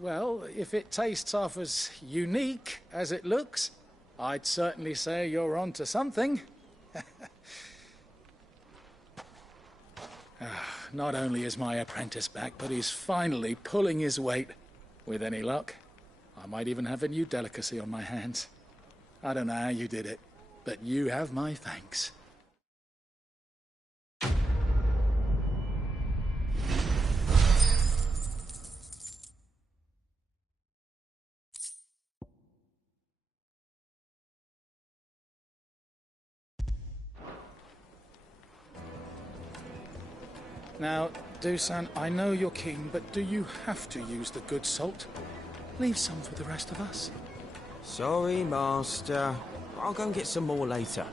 Well, if it tastes half as unique as it looks, I'd certainly say you're onto something. Not only is my apprentice back, but he's finally pulling his weight. With any luck, I might even have a new delicacy on my hands. I don't know how you did it, but you have my thanks. Now, Dusan, I know you're keen, but do you have to use the good salt? Leave some for the rest of us. Sorry, Master. I'll go and get some more later.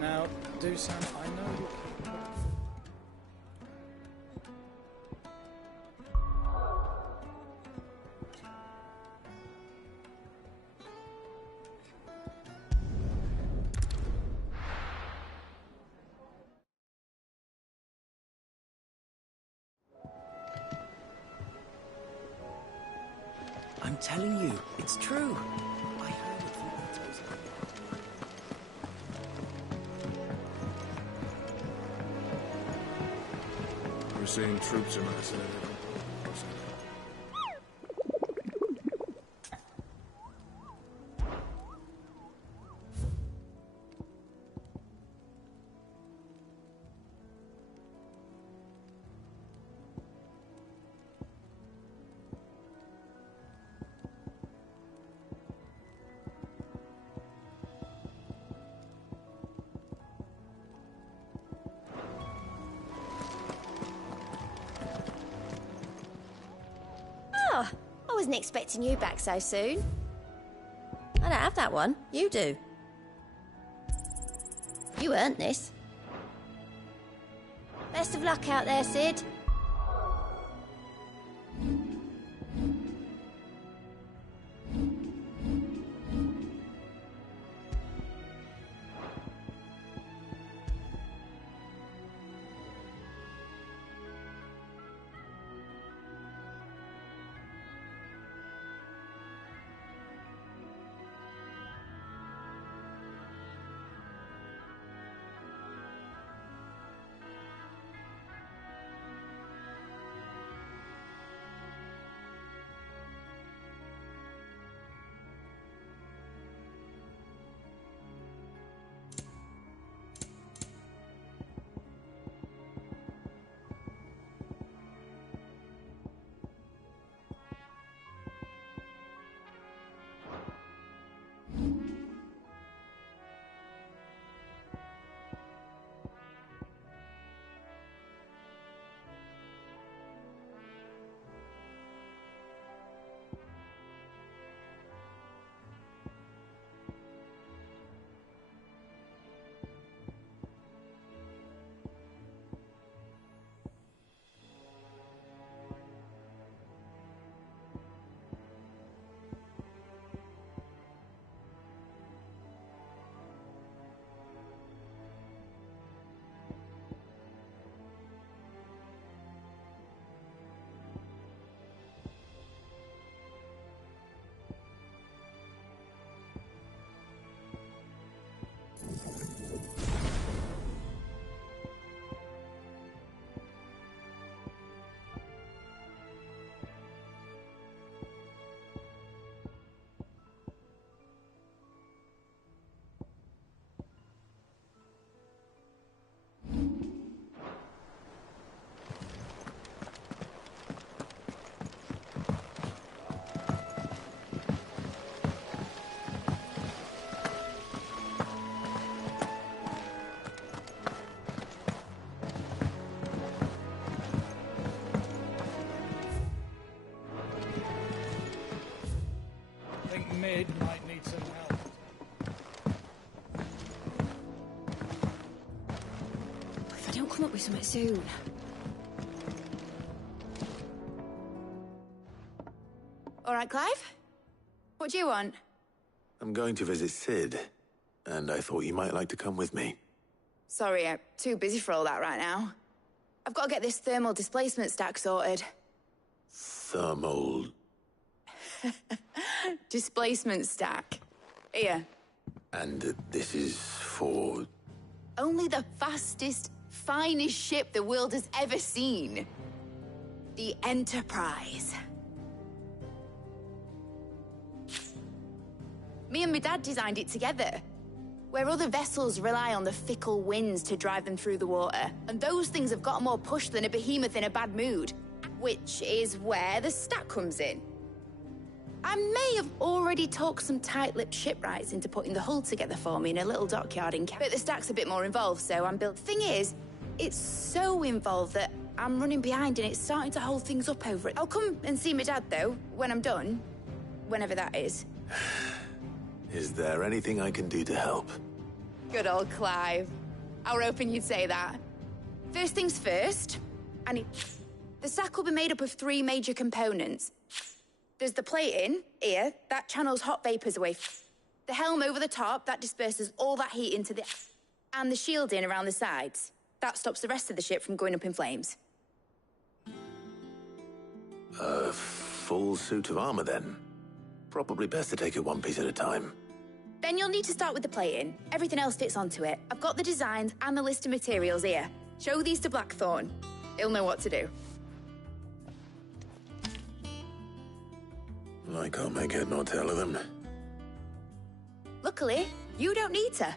Now, Dusan, I know you're keen. I'm telling you, it's true. I heard it from Otto's. We're seeing troops amassing. Oh, I wasn't expecting you back so soon. I don't have that one. You do. You earned this. Best of luck out there, Sid. think Mid might need some help. If I don't come up with something soon. All right, Clive? What do you want? I'm going to visit Sid, and I thought you might like to come with me. Sorry, I'm too busy for all that right now. I've got to get this thermal displacement stack sorted. Thermal... Displacement stack. Here. And this is for... Only the fastest, finest ship the world has ever seen. The Enterprise. Me and my dad designed it together. Where other vessels rely on the fickle winds to drive them through the water. And those things have got more push than a behemoth in a bad mood. Which is where the stack comes in. I may have already talked some tight-lipped shipwrights into putting the hull together for me in a little dockyard in But the stack's a bit more involved, so I'm built. Thing is, it's so involved that I'm running behind and it's starting to hold things up over it. I'll come and see my dad, though, when I'm done. Whenever that is. Is there anything I can do to help? Good old Clive. I were hoping you'd say that. First things first, the stack will be made up of 3 major components. There's the plating, here, that channels hot vapors away. The helm over the top, that disperses all that heat into the... And the shielding around the sides. That stops the rest of the ship from going up in flames. A full suit of armor, then? Probably best to take it one piece at a time. Then you'll need to start with the plating. Everything else fits onto it. I've got the designs and the list of materials here. Show these to Blackthorn. He'll know what to do. I can't make head nor tail of them. Luckily, you don't need to.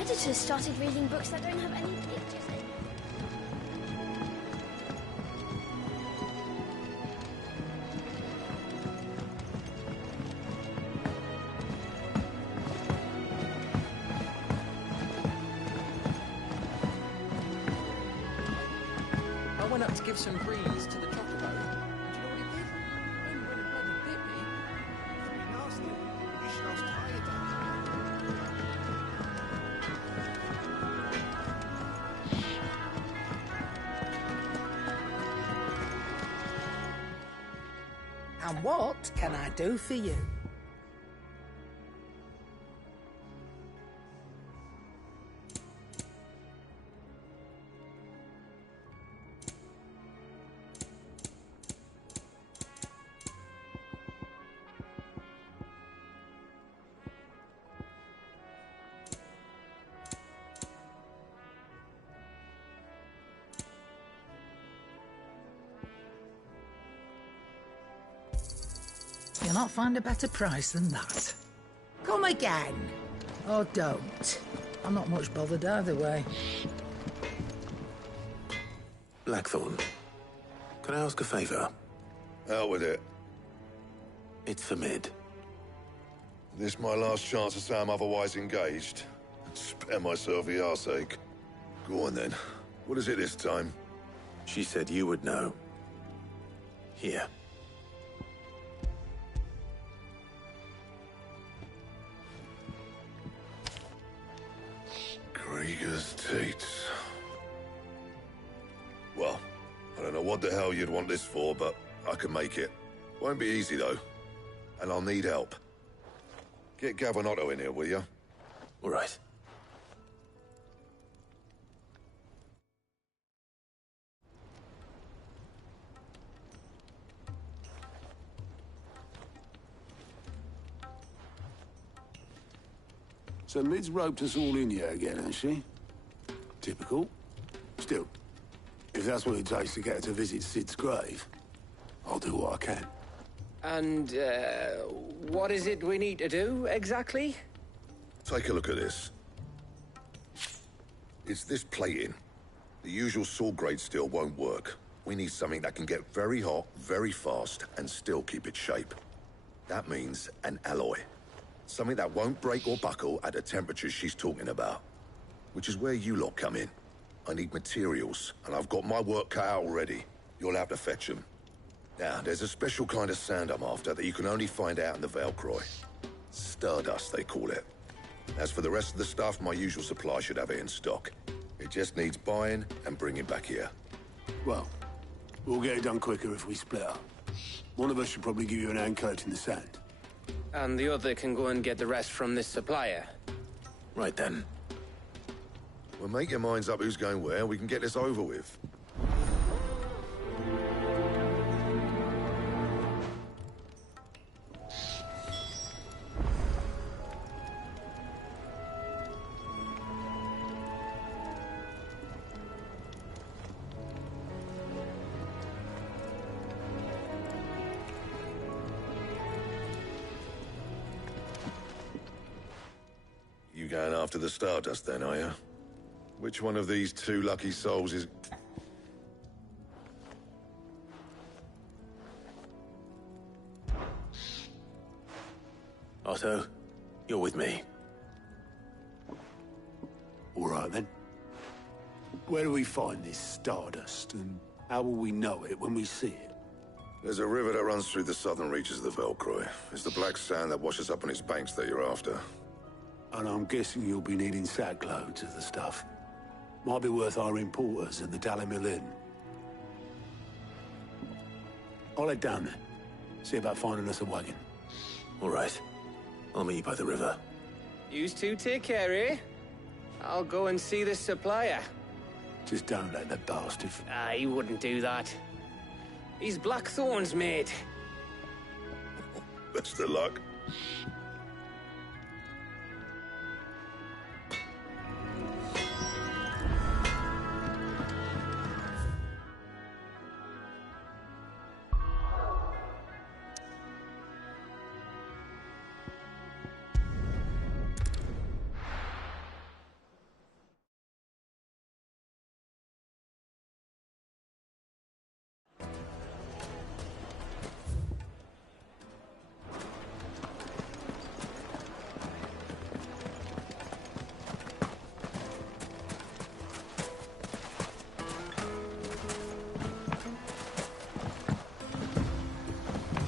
Editors started reading books that don't have any pictures in. I went up to give some breeze to the chocobo. Do you know what he did? When it bloody bit me. Pretty nasty. You should ask Tyre down. And what can I do for you? You'll not find a better price than that. Come again. Or don't. I'm not much bothered either way. Blackthorn, can I ask a favor? Out with it. It's for Mid. This my last chance to say I'm otherwise engaged. Spare myself the arseache. Go on then. What is it this time? She said you would know. Here. Krieger's teats. Well, I don't know what the hell you'd want this for, but I can make it. Won't be easy, though. And I'll need help. Get Gavin Otto in here, will you? All right. So Mid's roped us all in here again, has she? Typical. Still, if that's what it takes to get her to visit Sid's grave, I'll do what I can. And, what is it we need to do, exactly? Take a look at this. It's this plating. The usual saw grade steel won't work. We need something that can get very hot, very fast, and still keep its shape. That means an alloy. Something that won't break or buckle at the temperatures she's talking about. Which is where you lot come in. I need materials, and I've got my work cut out already. You'll have to fetch them. Now, there's a special kind of sand I'm after that you can only find out in the Velcroy. Stardust, they call it. As for the rest of the stuff, my usual supply should have it in stock. It just needs buying and bringing back here. Well, we'll get it done quicker if we split up. One of us should probably give you an hand coat in the sand. And the other can go and get the rest from this supplier. Right then. Well, make your minds up who's going where, we can get this over with. You going after the Stardust then, are you? Which one of these two lucky souls is... Otto, you're with me. All right, then. Where do we find this Stardust, and how will we know it when we see it? There's a river that runs through the southern reaches of the Velcroy. It's the black sand that washes up on its banks that you're after. And I'm guessing you'll be needing sackloads of the stuff. Might be worth hiring porters at the Dalimil Inn. I'll head down then. See about finding us a wagon. All right. I'll meet you by the river. Yous two take care, eh? I'll go and see this supplier. Just don't let the bastard... He wouldn't do that. He's Blackthorn's mate. Best of luck.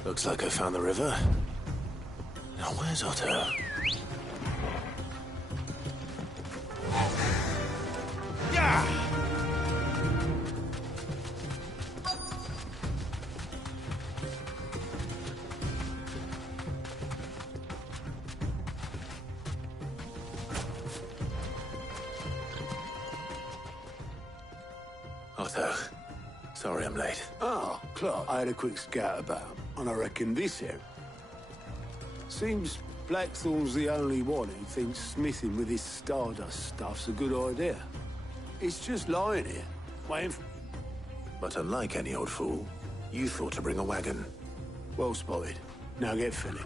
Looks like I found the river. Now where's Otto? Otto, sorry I'm late. Oh, Clark, I had a quick scout about, and I reckon this here. Seems Blackthorn's the only one who thinks smithing with this Stardust stuff's a good idea. It's just lying here, waiting for... But unlike any old fool, you thought to bring a wagon. Well spotted. Now get filling.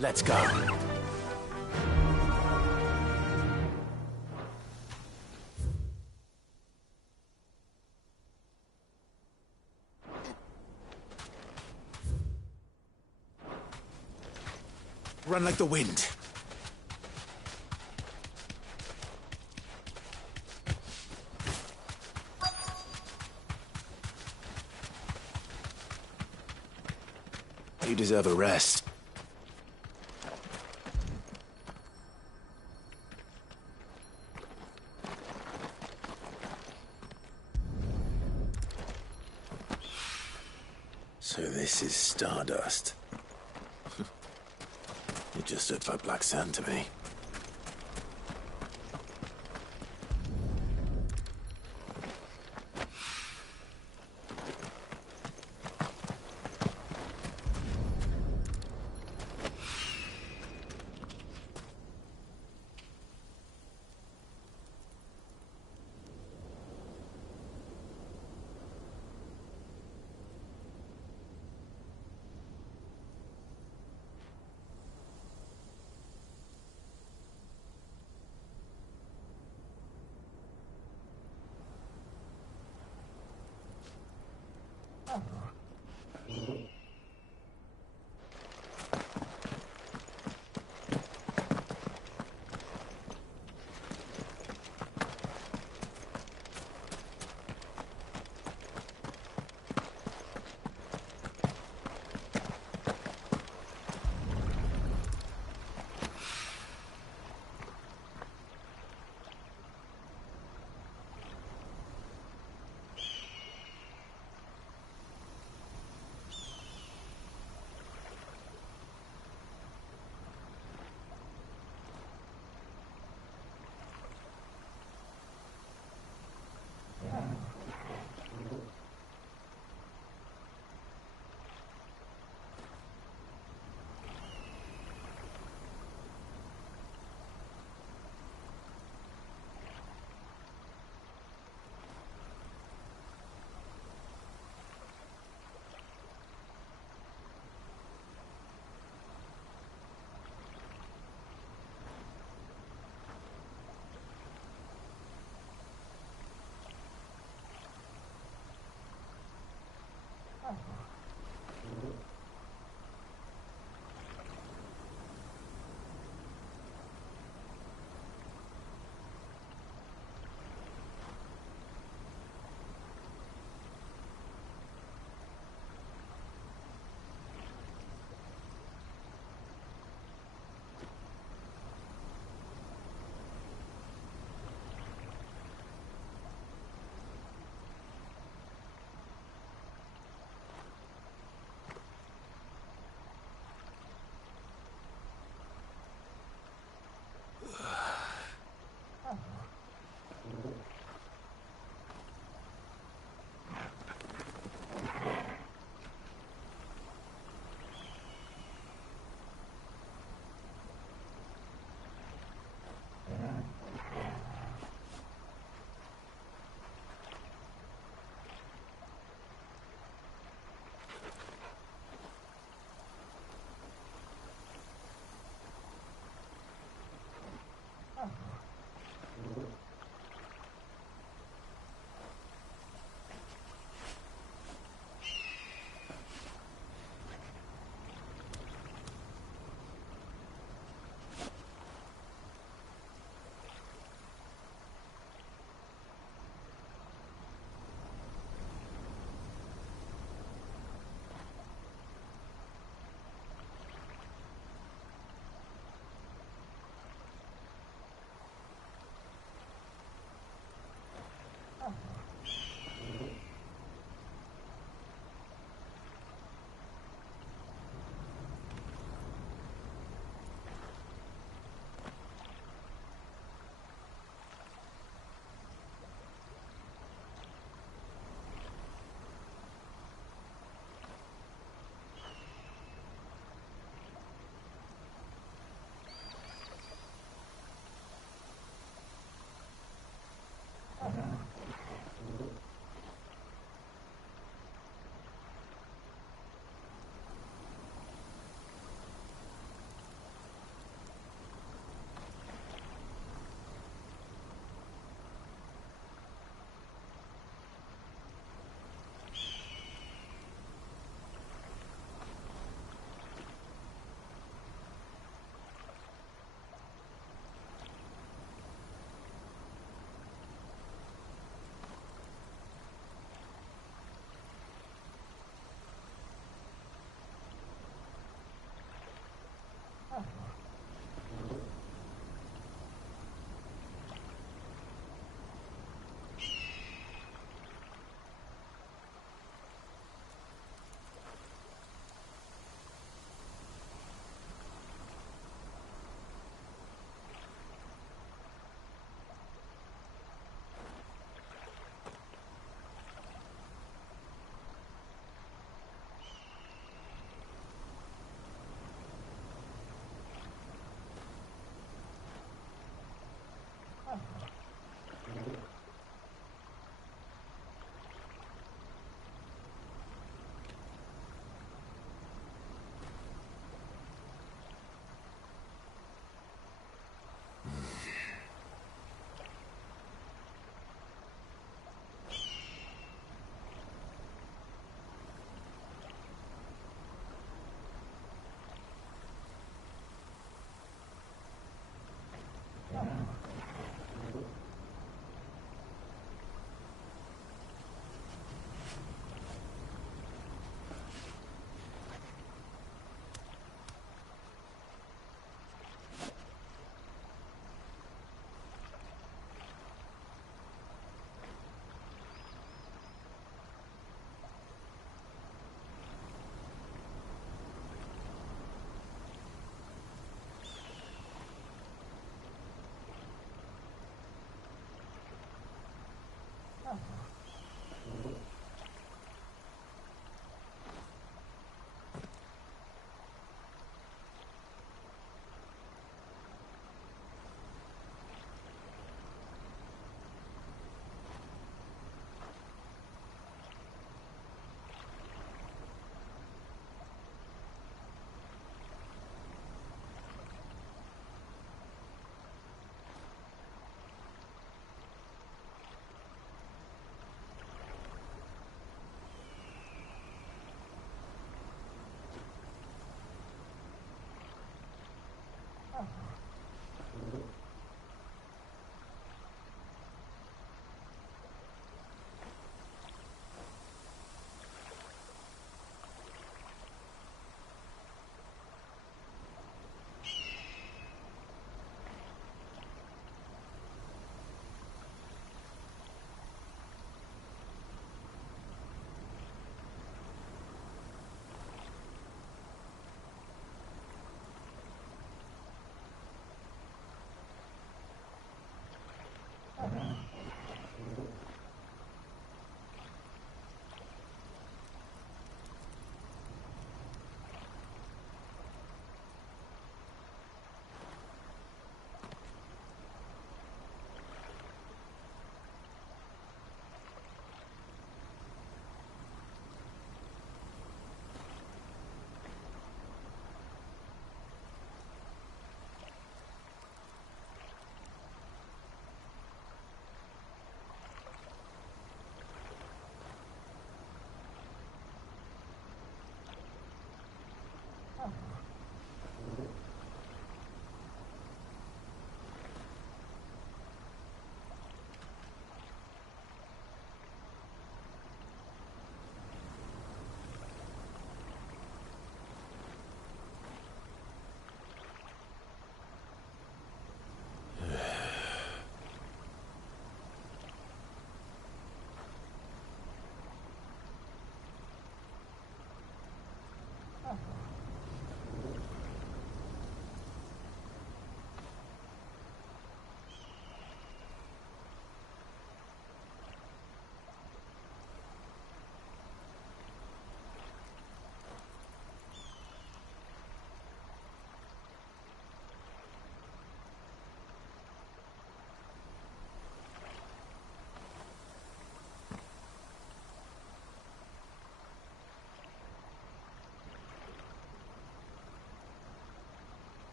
Let's go. Run like the wind. You deserve a rest. So this is Stardust. It just looked like black sand to me.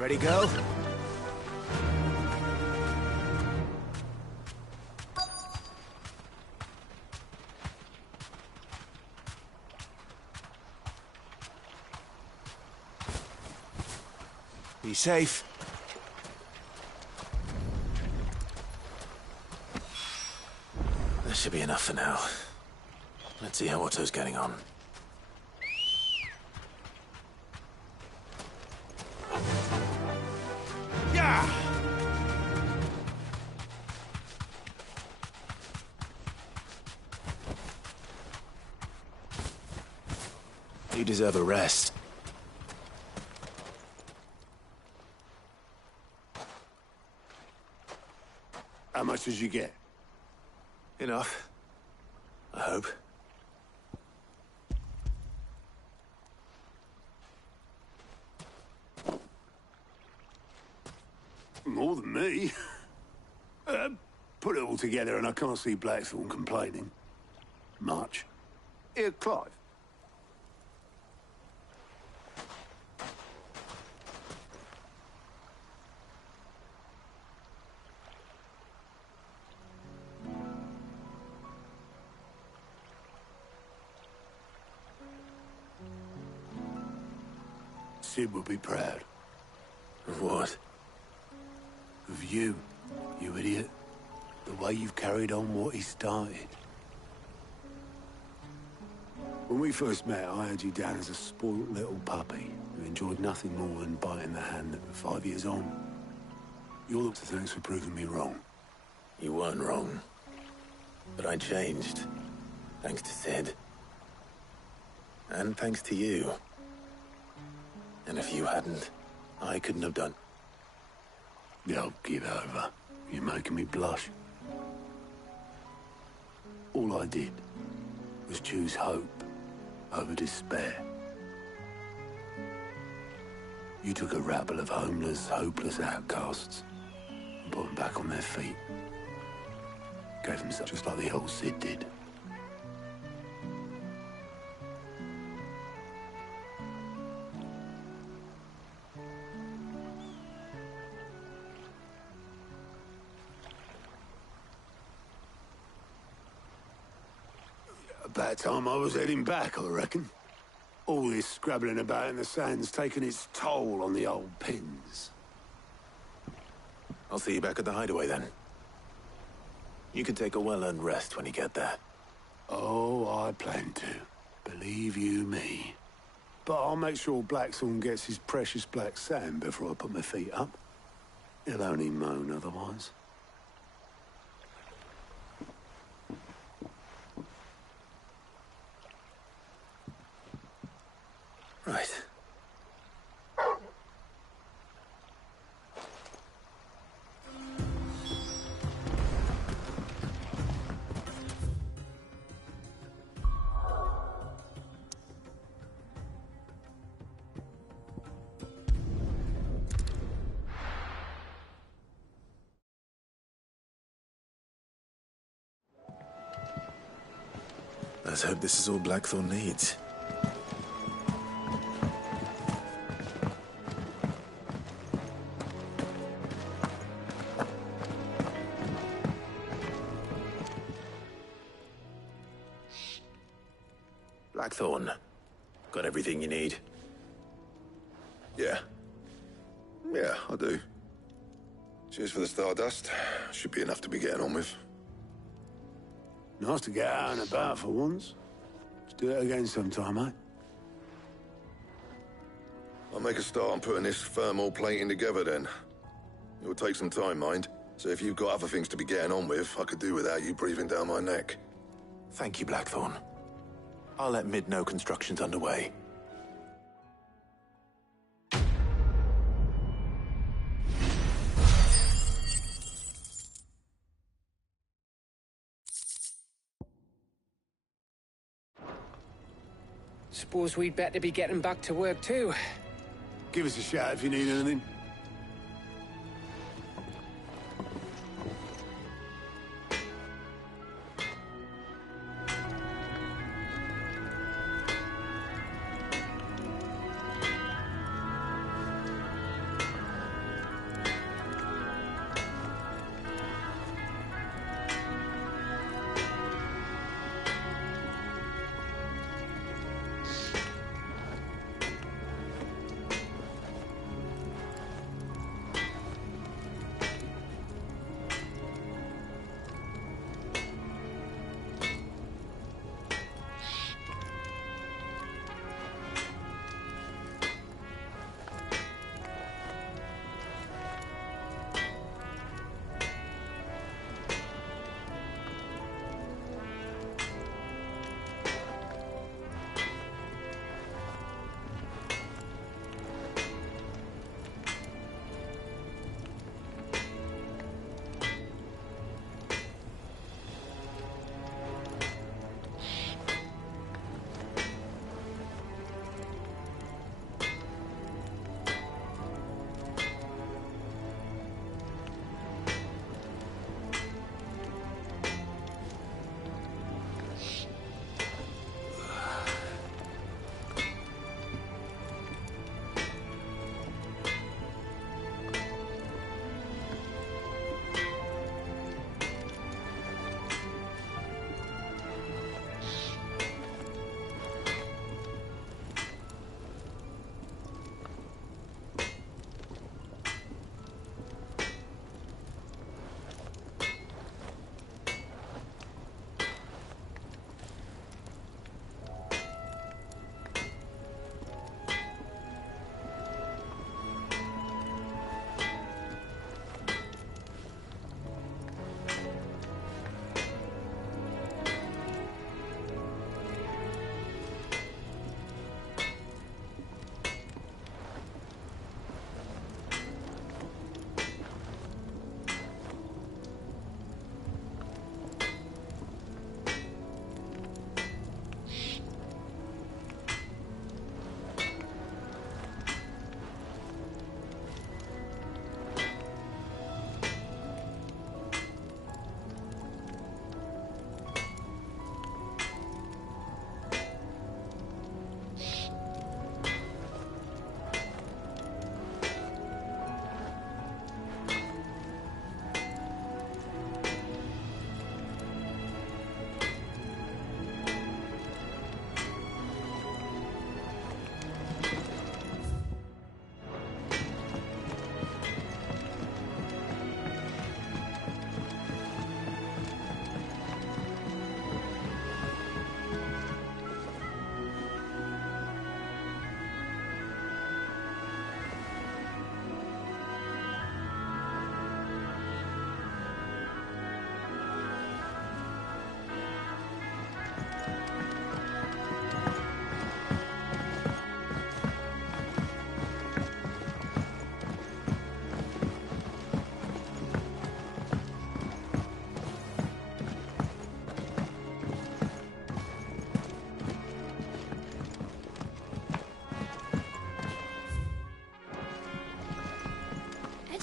Ready, go? Be safe. That should be enough for now. Let's see how Otto's getting on. Yeah! You deserve a rest. How much did you get? Enough. I hope. More than me. Put it all together and I can't see Blackthorn complaining. Much. Here, Clive. Sid will be proud. Of what? Of you, you idiot. The way you've carried on what he started. When we first met, I had you down as a spoilt little puppy who enjoyed nothing more than biting the hand that was 5 years on. You're the thanks for proving me wrong. You weren't wrong. But I changed. Thanks to Sid. And thanks to you. And if you hadn't, I couldn't have done. Yo, give over. You're making me blush. All I did was choose hope over despair. You took a rabble of homeless, hopeless outcasts and put them back on their feet. Gave them such just like the old Sid did. About time I was heading back, I reckon. All this scrabbling about in the sand's taken its toll on the old pins. I'll see you back at the hideaway then. You can take a well-earned rest when you get there. Oh, I plan to. Believe you me. But I'll make sure Blackthorn gets his precious black sand before I put my feet up. He'll only moan otherwise. Right. Let's hope this is all Blackthorn needs. Blackthorn, got everything you need? Yeah. Yeah, I do. Cheers for the stardust. Should be enough to be getting on with. Nice to get out and about for once. Let's do it again sometime, eh? I'll make a start on putting this thermal plating together then. It'll take some time, mind. So if you've got other things to be getting on with, I could do without you breathing down my neck. Thank you, Blackthorn. I'll let Mid know construction's underway. Suppose we'd better be getting back to work too. Give us a shout if you need anything.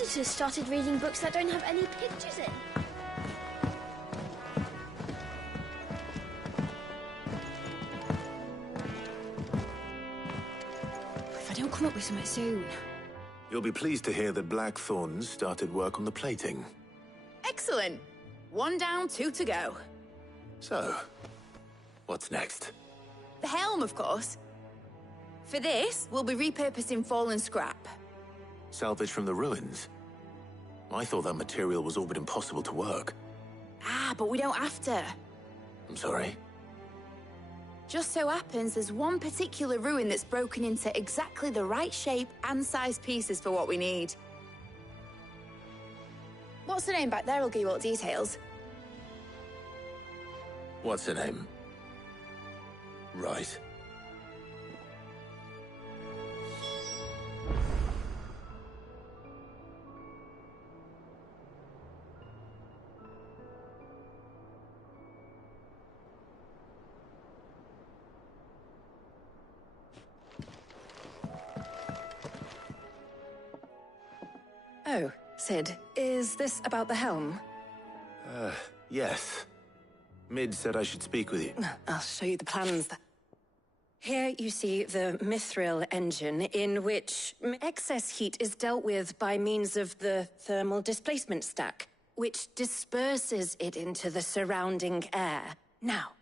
editors started reading books that don't have any pictures in. If I don't come up with something soon. You'll be pleased to hear that Blackthorn's started work on the plating. Excellent. 1 down, 2 to go. So, what's next? The helm, of course. For this, we'll be repurposing fallen scrap. Salvage from the ruins? I thought that material was all but impossible to work. Ah, but we don't have to. I'm sorry. Just so happens there's one particular ruin that's broken into exactly the right shape and size pieces for what we need. What's the name back there? I'll give you all the details. What's her name? Right. Oh, Sid, is this about the helm? Yes. Mid said I should speak with you. I'll show you the plans. Here you see the mithril engine, in which excess heat is dealt with by means of the thermal displacement stack, which disperses it into the surrounding air. Now,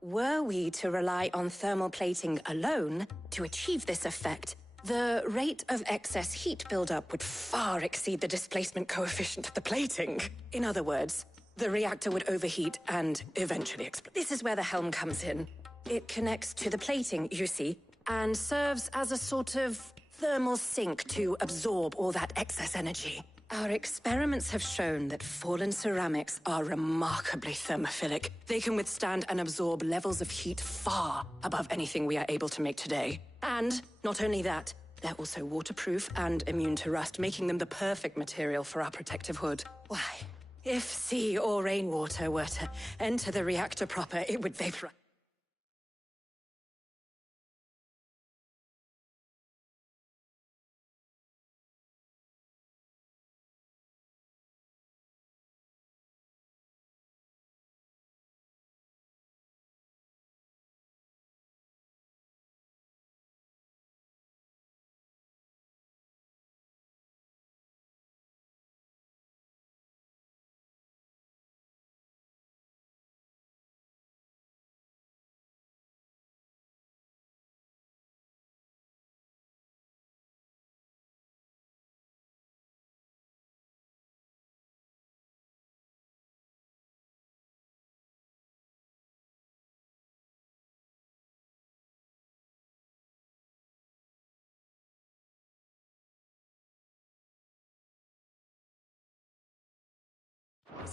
were we to rely on thermal plating alone to achieve this effect, the rate of excess heat buildup would far exceed the displacement coefficient of the plating. In other words, the reactor would overheat and eventually explode. This is where the helm comes in. It connects to the plating, you see, and serves as a sort of thermal sink to absorb all that excess energy. Our experiments have shown that fallen ceramics are remarkably thermophilic. They can withstand and absorb levels of heat far above anything we are able to make today. And not only that, they're also waterproof and immune to rust, making them the perfect material for our protective hood. Why, if sea or rainwater were to enter the reactor proper, it would vaporize.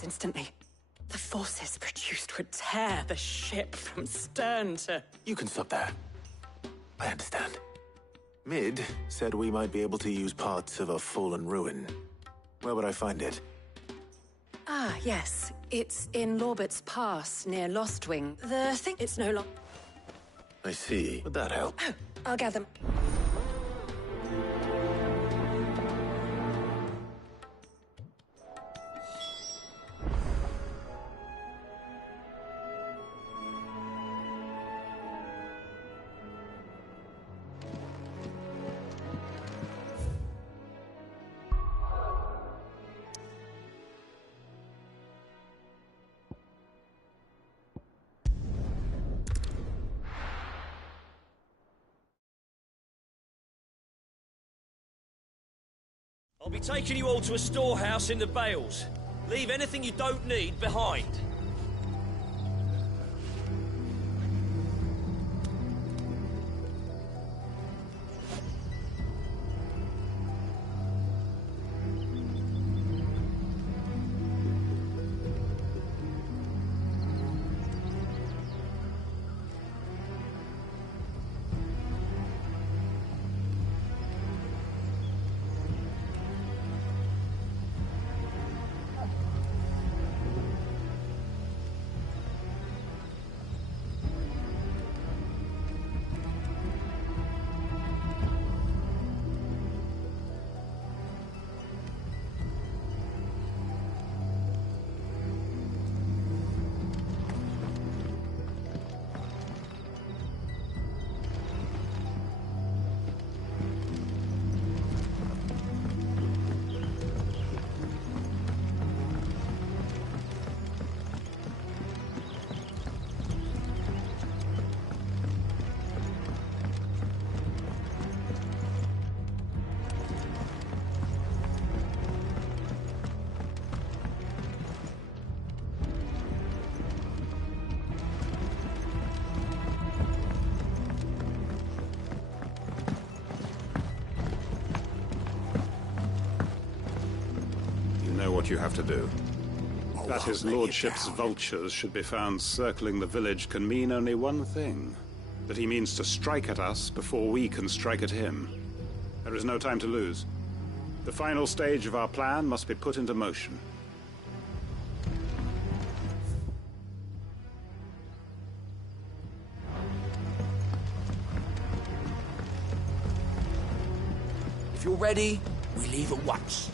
Instantly. The forces produced would tear the ship from stern to... You can stop there. I understand. Mid said we might be able to use parts of a fallen ruin. Where would I find it? Ah, yes. It's in Lorbert's Pass, near Lostwing. The thing... It's no longer... I see. Would that help? Oh, I'll gather... I'll be taking you all to a storehouse in the Bales. Leave anything you don't need behind. what you have to do. That his lordship's vultures should be found circling the village can mean only one thing. That he means to strike at us before we can strike at him. There is no time to lose. The final stage of our plan must be put into motion. If you're ready, we leave at once.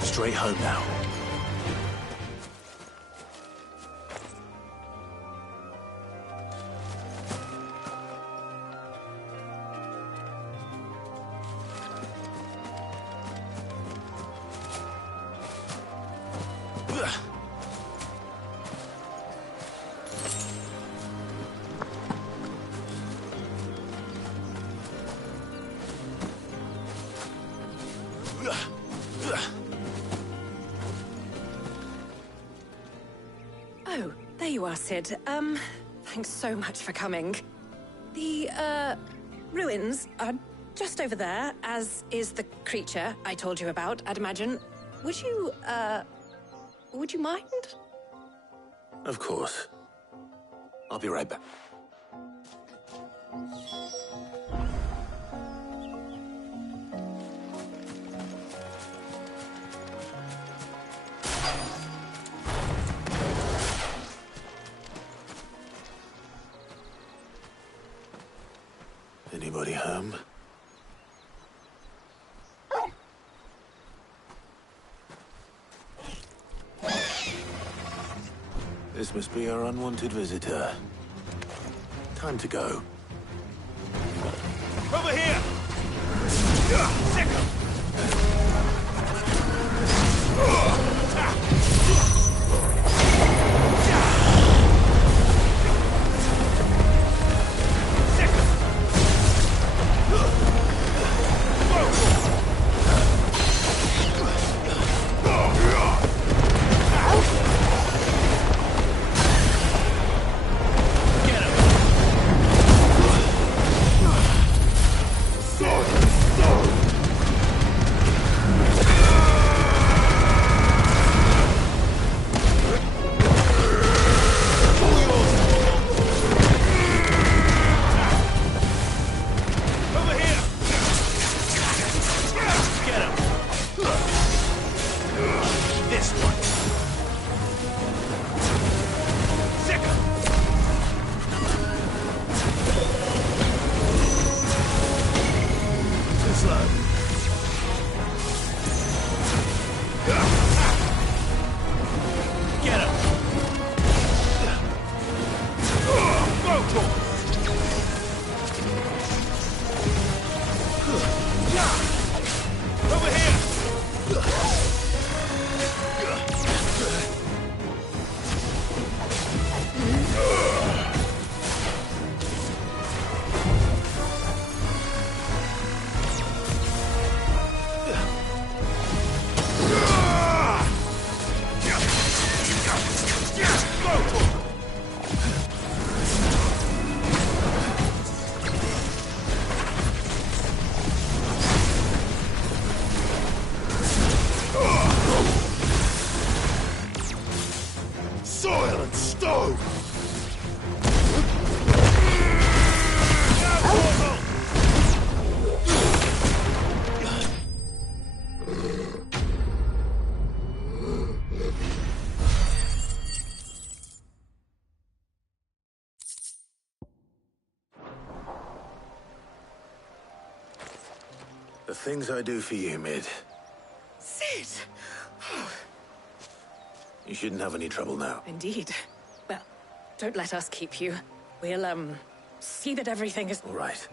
Straight home now. Oh, there you are, Sid. Thanks so much for coming. The, ruins are just over there, as is the creature I told you about, I'd imagine. Would you mind? Of course. I'll be right back. Anybody home? This must be our unwanted visitor. Time to go. Over here! Sick 'em! The things I do for you, Mid. Sid! You shouldn't have any trouble now. Indeed. Well, don't let us keep you. We'll, see that everything is... All right.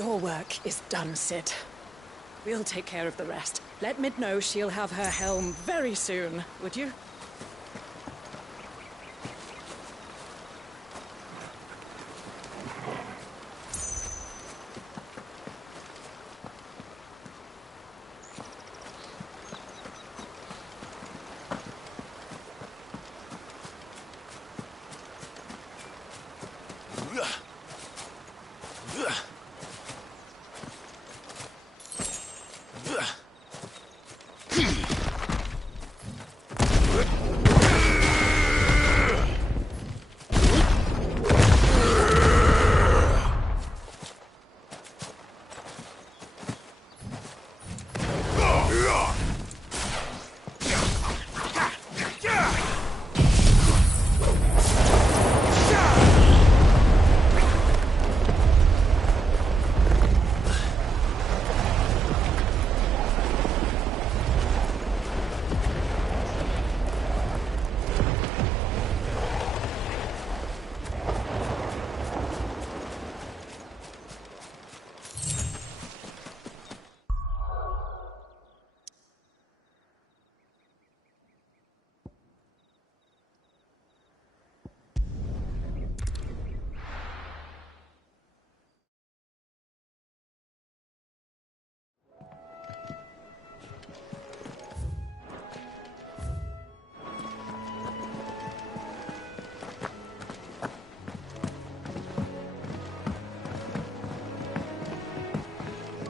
Your work is done, Sid. We'll take care of the rest. Let Mid know she'll have her helm very soon, would you?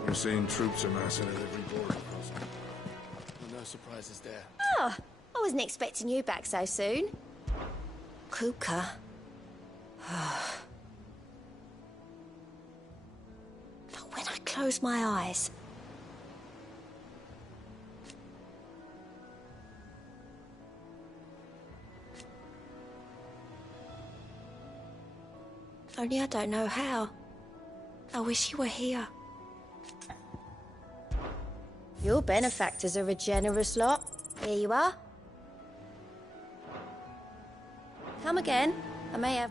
We're seeing troops amassing at every border crossing. No surprises there. Oh, I wasn't expecting you back so soon. Kuka. But when I close my eyes, only I don't know how. I wish you were here. Your benefactors are a generous lot. Here you are. Come again. I may have...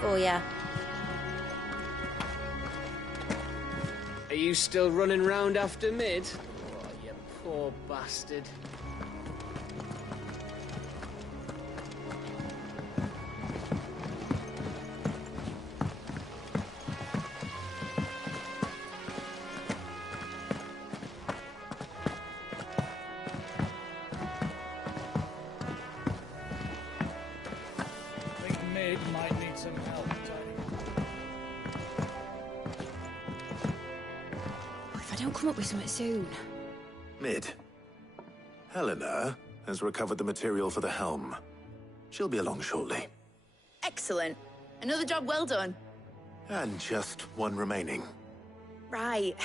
for ya. Are you still running round after Mid? Oh, you poor bastard. Might need some help, If I don't come up with something soon. Mid. Helena has recovered the material for the helm. She'll be along shortly. Excellent. Another job well done. And just one remaining. Right.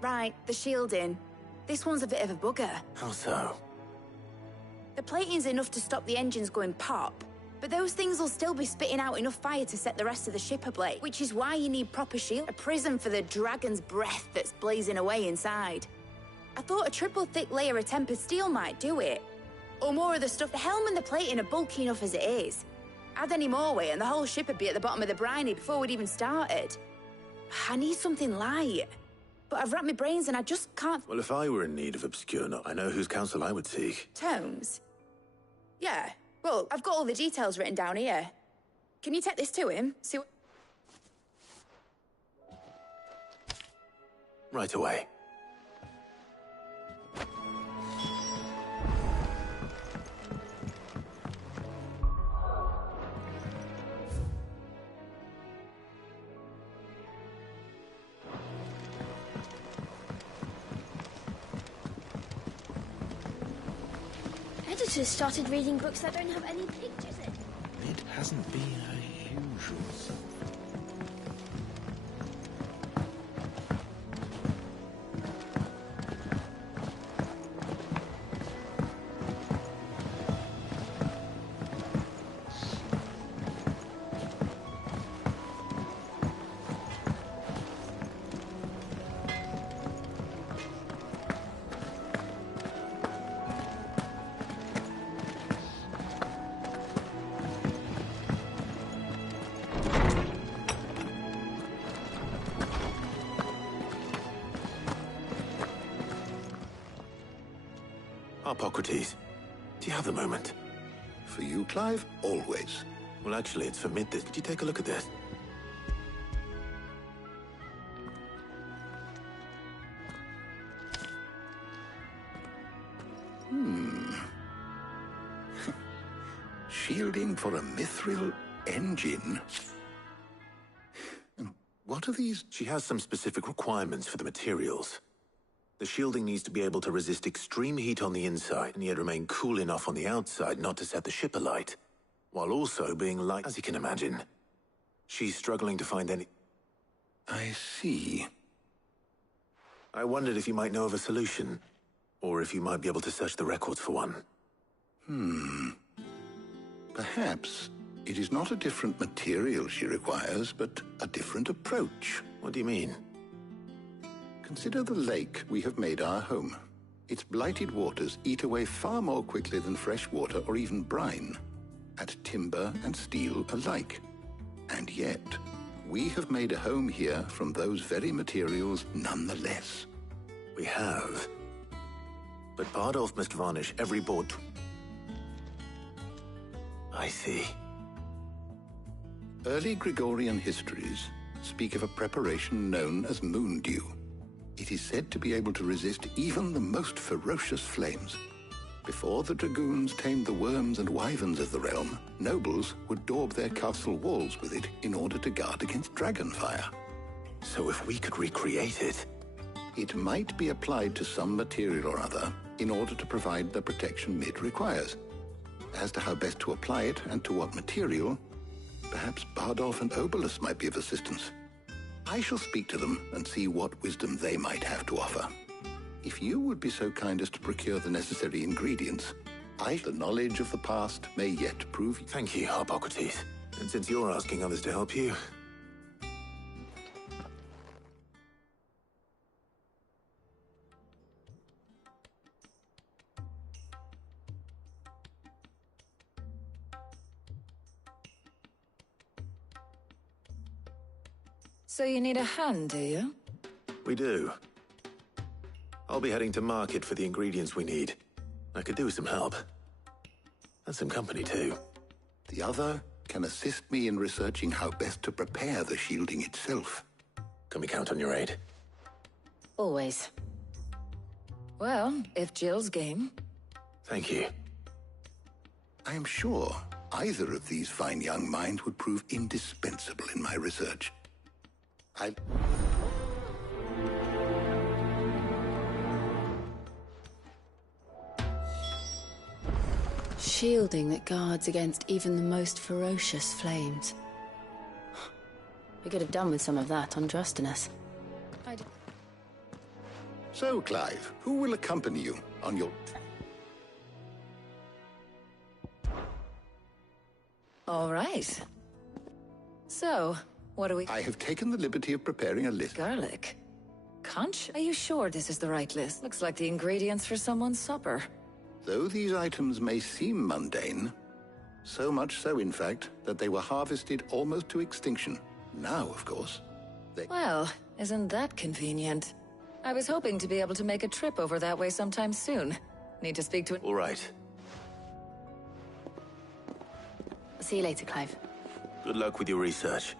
Right, the shielding. This one's a bit of a bugger. How so? The plating's enough to stop the engines going pop, but those things will still be spitting out enough fire to set the rest of the ship ablaze, which is why you need proper shield. A prism for the dragon's breath that's blazing away inside. I thought a triple thick layer of tempered steel might do it. Or more of the stuff. The helm and the plating are bulky enough as it is. Add any more weight and the whole ship would be at the bottom of the briny before we'd even started. I need something light. But I've wrapped my brains and I just can't... Well, if I were in need of obscure, I know whose counsel I would seek. Tomes? Yeah. Well, I've got all the details written down here. Can you take this to him? See what... Right away. Editors started reading books that don't have any pictures in. It hasn't been her usual self. Hippocrates, do you have a moment? For you, Clive? Always. Well, actually, it's for Mid-this. Did you take a look at this? Shielding for a mithril engine? What are these? She has some specific requirements for the materials. The shielding needs to be able to resist extreme heat on the inside, and yet remain cool enough on the outside not to set the ship alight, while also being light, as you can imagine. She's struggling to find any... I see. I wondered if you might know of a solution, or if you might be able to search the records for one. Perhaps it is not a different material she requires, but a different approach. What do you mean? Consider the lake we have made our home. Its blighted waters eat away far more quickly than fresh water or even brine, at timber and steel alike. And yet, we have made a home here from those very materials nonetheless. We have. But Bardolph must varnish every board. I see. Early Gregorian histories speak of a preparation known as moon dew. It is said to be able to resist even the most ferocious flames. Before the dragoons tamed the worms and wyverns of the realm, nobles would daub their castle walls with it in order to guard against dragonfire. So if we could recreate it... It might be applied to some material or other in order to provide the protection Mid requires. As to how best to apply it and to what material, perhaps Bardolph and Obolus might be of assistance. I shall speak to them and see what wisdom they might have to offer. If you would be so kind as to procure the necessary ingredients, the knowledge of the past may yet prove... Thank you, Hippocrates. And since you're asking others to help you... So you need a hand, do you? We do. I'll be heading to market for the ingredients we need. I could do with some help. And some company, too. The other can assist me in researching how best to prepare the shielding itself. Can we count on your aid? Always. Well, if Jill's game. Thank you. I am sure either of these fine young minds would prove indispensable in my research. Shielding that guards against even the most ferocious flames. We could have done with some of that on Drustinus. So, Clive, who will accompany you on your... All right. So, what do we... I have taken the liberty of preparing a list. Garlic. Conch? Are you sure this is the right list? Looks like the ingredients for someone's supper. Though these items may seem mundane, so much so, in fact, that they were harvested almost to extinction. Now, of course, they... Well, isn't that convenient? I was hoping to be able to make a trip over that way sometime soon. Need to speak to... All right. I'll see you later, Clive. Good luck with your research.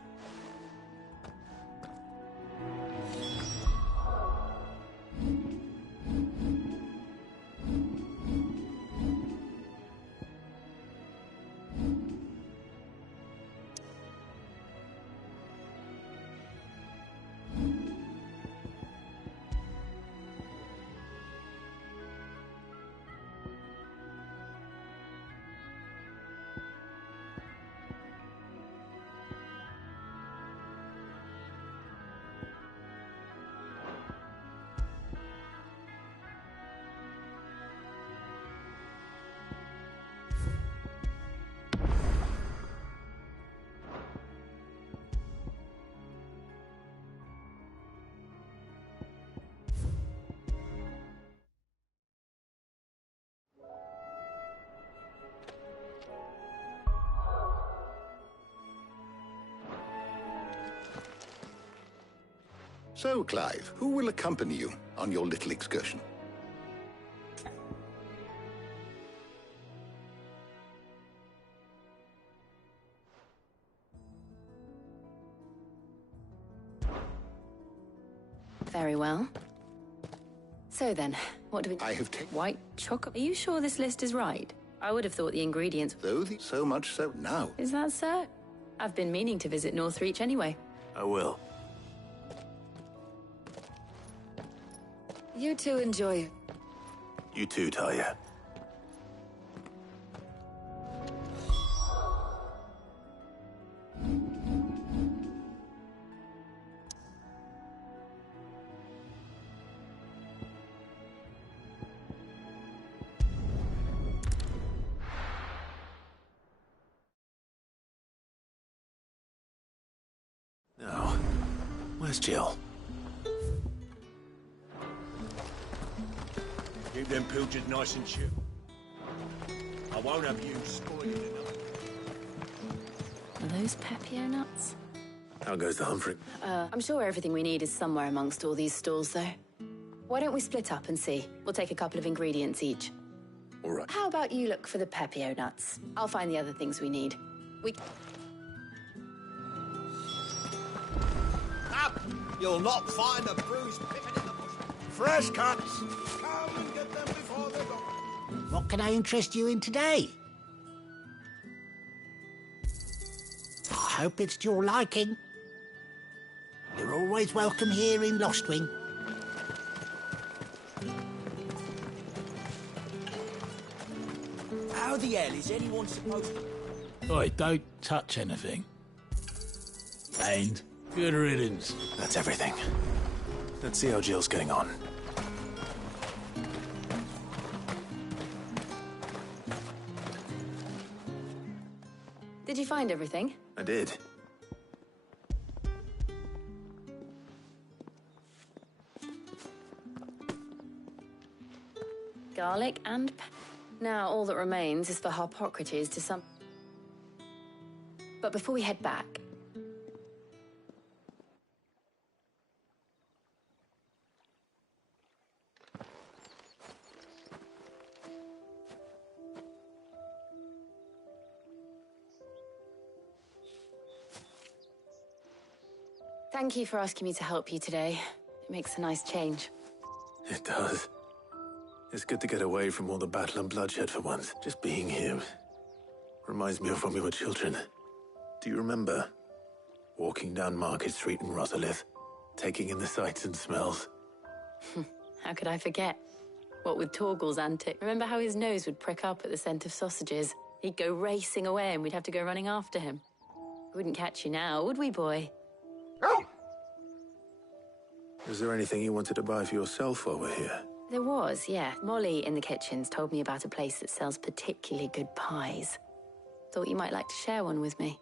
So, Clive, who will accompany you on your little excursion? Very well. So then, what do we... I have taken... White chocolate. Are you sure this list is right? I would have thought the ingredients... So much so now. Is that so? I've been meaning to visit Northreach anyway. I will. You two enjoy. You too, Talia. Now, where's Jill? Keep them pilchards nice and chill. I won't have you spoiling enough. Are those Pepio nuts? How goes the Humphrey? I'm sure everything we need is somewhere amongst all these stalls, though. Why don't we split up and see? We'll take a couple of ingredients each. All right. How about you look for the Pepio nuts? I'll find the other things we need. Up! You'll not find a bruised pippin in the bush. Fresh cuts! Come and get them before they're gone. What can I interest you in today? I hope it's to your liking. You're always welcome here in Lostwing. How the hell is anyone supposed to... Oi, don't touch anything. And good riddance. That's everything. Let's see how Jill's getting on. Did you find everything? I did. Garlic and... Now all that remains is for Harpocrates to some... But before we head back... Thank you for asking me to help you today. It makes a nice change. It does. It's good to get away from all the battle and bloodshed for once. Just being here reminds me of when we were children. Do you remember? Walking down Market Street in Rosalith, taking in the sights and smells. How could I forget? What with Torgal's antic. Remember how his nose would prick up at the scent of sausages? He'd go racing away and we'd have to go running after him. We wouldn't catch you now, would we, boy? Is there anything you wanted to buy for yourself while we're here? There was, yeah. Molly in the kitchens told me about a place that sells particularly good pies. Thought you might like to share one with me.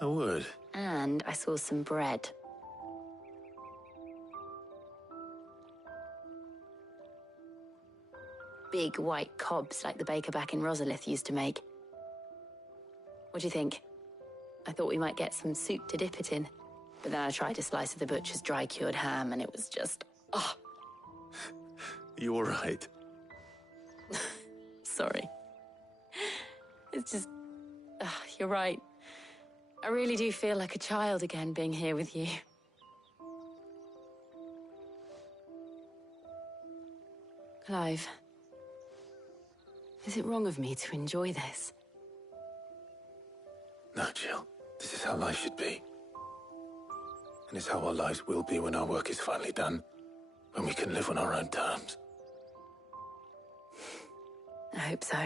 I would. And I saw some bread. Big white cobs like the baker back in Rosalith used to make. What do you think? I thought we might get some soup to dip it in. But then I tried a slice of the butcher's dry-cured ham and it was just... oh. You all right? Sorry. It's just... you're right. I really do feel like a child again being here with you. Clive, is it wrong of me to enjoy this? No, Jill. This is how life should be. And it's how our lives will be when our work is finally done. When we can live on our own terms. I hope so.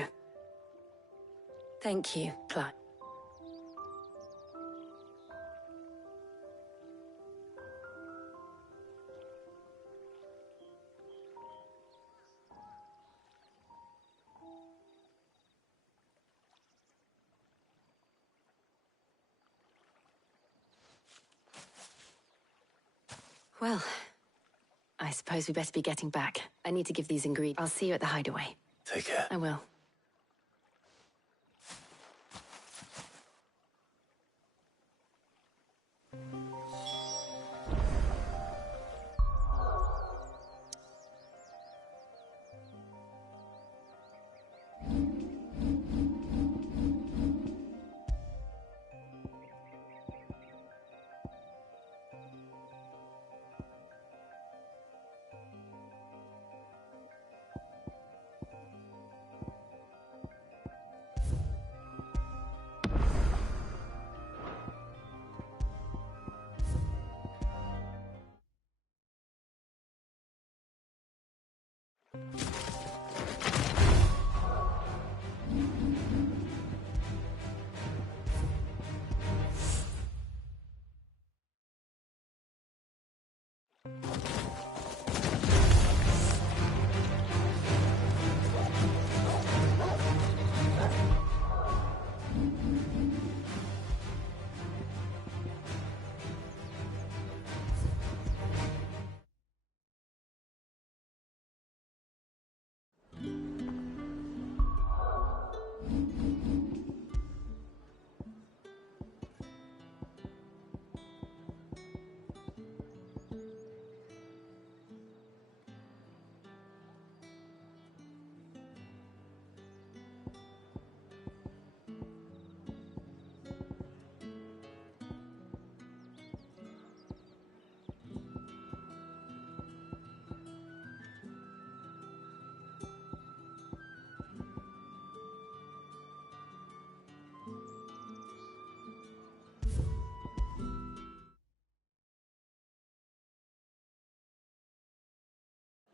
Thank you, Clive. Well, I suppose we better be getting back. I need to give these ingredients. I'll see you at the hideaway. Take care. I will.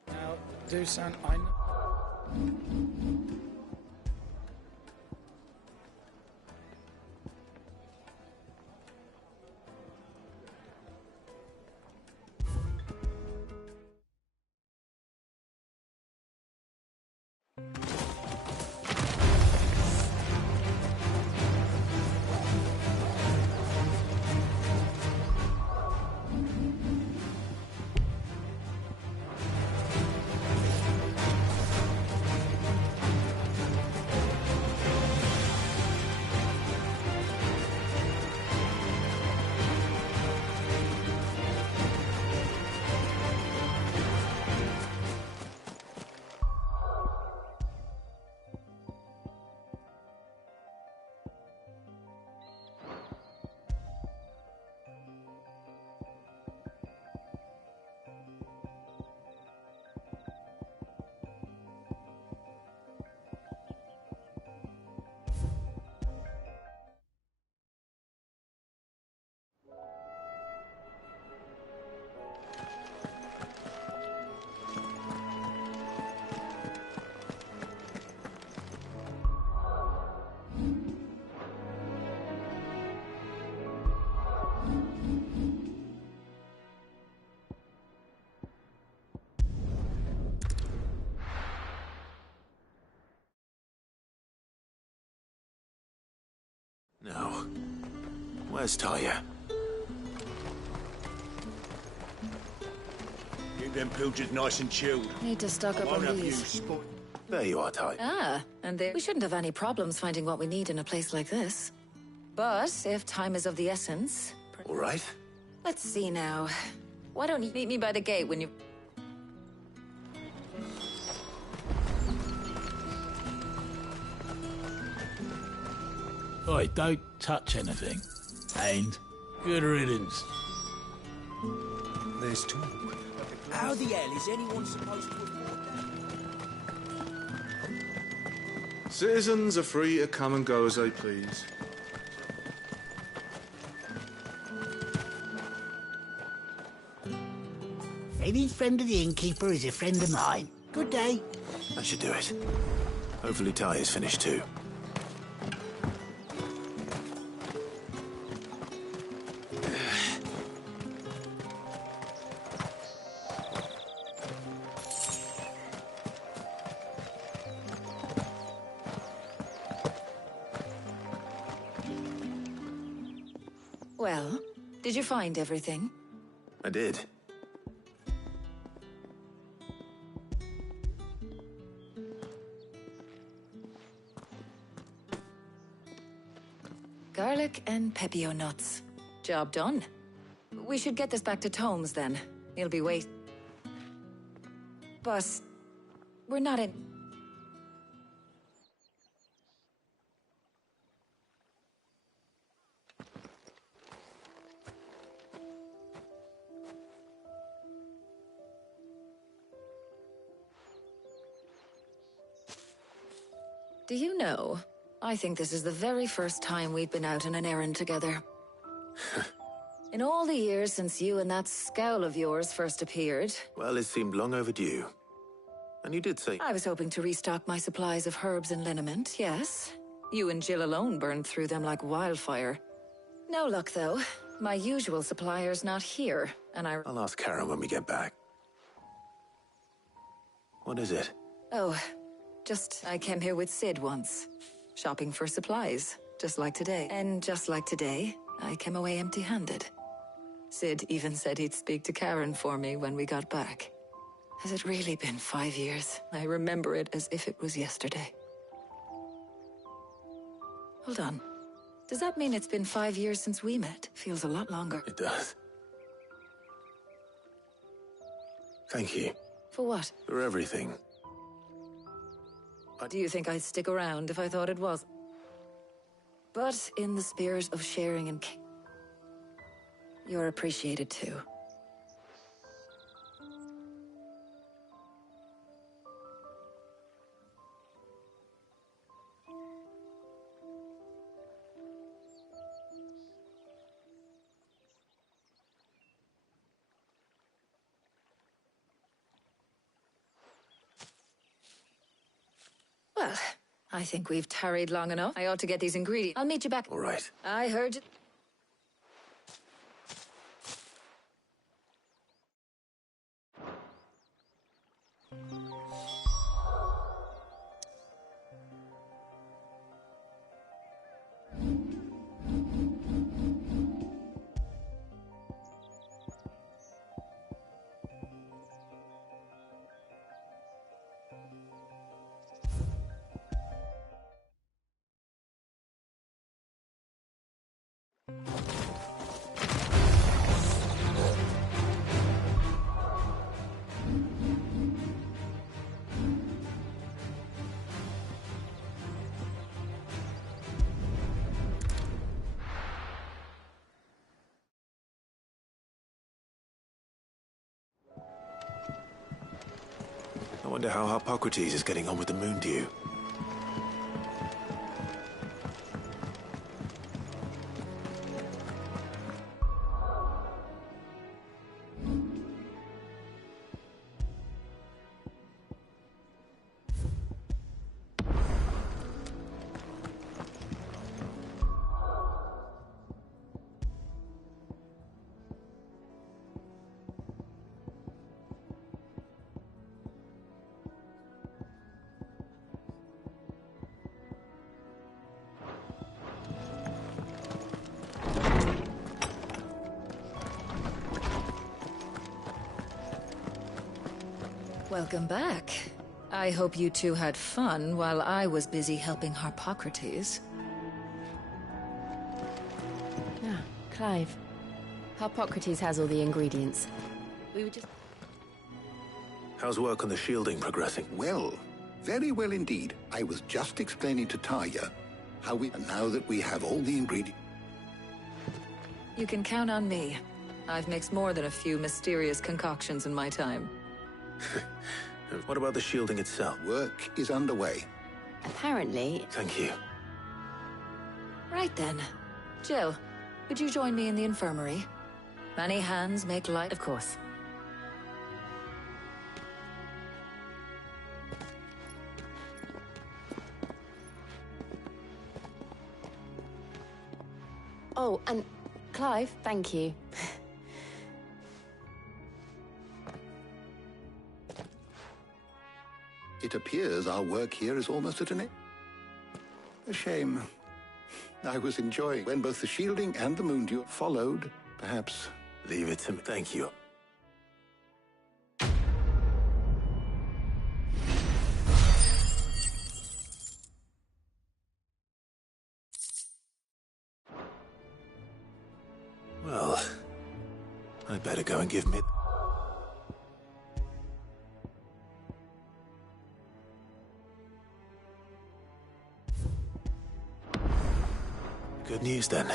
Now, Dusan, I know... No. Where's Talia? Keep them pilgers nice and chilled. Need to stock up on these. There you are, Talia. Ah, and we shouldn't have any problems finding what we need in a place like this. But if time is of the essence... All right. Let's see now. Why don't you meet me by the gate when you... Oi, don't touch anything. And good riddance. There's talk. How the hell is anyone supposed to afford that? Citizens are free to come and go as they please. Any friend of the innkeeper is a friend of mine. Good day. That should do it. Hopefully Talia's finished too. Well, did you find everything? I did. Garlic and pepio nuts. Job done. We should get this back to Tomes then. He'll be wait. But we're not in... Do you know, I think this is the very first time we've been out on an errand together. In all the years since you and that scowl of yours first appeared... Well, it seemed long overdue. And you did say... I was hoping to restock my supplies of herbs and liniment, yes. You and Jill alone burned through them like wildfire. No luck, though. My usual supplier's not here, and I'll ask Karen when we get back. What is it? Oh, I came here with Sid once. Shopping for supplies, just like today. And just like today, I came away empty-handed. Sid even said he'd speak to Karen for me when we got back. Has it really been 5 years? I remember it as if it was yesterday. Hold on. Does that mean it's been 5 years since we met? Feels a lot longer. It does. Thank you. For what? For everything. Do you think I'd stick around if I thought it was? But in the spirit of sharing and you're appreciated too. Well, I think we've tarried long enough. I ought to get these ingredients. I'll meet you back. All right. I heard you. I wonder how Hippocrates is getting on with the moon dew. Welcome back. I hope you two had fun while I was busy helping Hippocrates. Ah, Clive. Hippocrates has all the ingredients. We were just... How's work on the shielding progressing? Well, very well indeed. I was just explaining to Taya how and now that we have all the ingredients... You can count on me. I've mixed more than a few mysterious concoctions in my time. What about the shielding itself? Work is underway. Apparently... Thank you. Right then. Jill, would you join me in the infirmary? Many hands make light... Of course. Oh, and Clive, thank you. It appears our work here is almost at an end. A shame. I was enjoying when both the shielding and the moon dew followed, perhaps. Leave it to me. Thank you. Well, I'd better go and give me... Good news, then.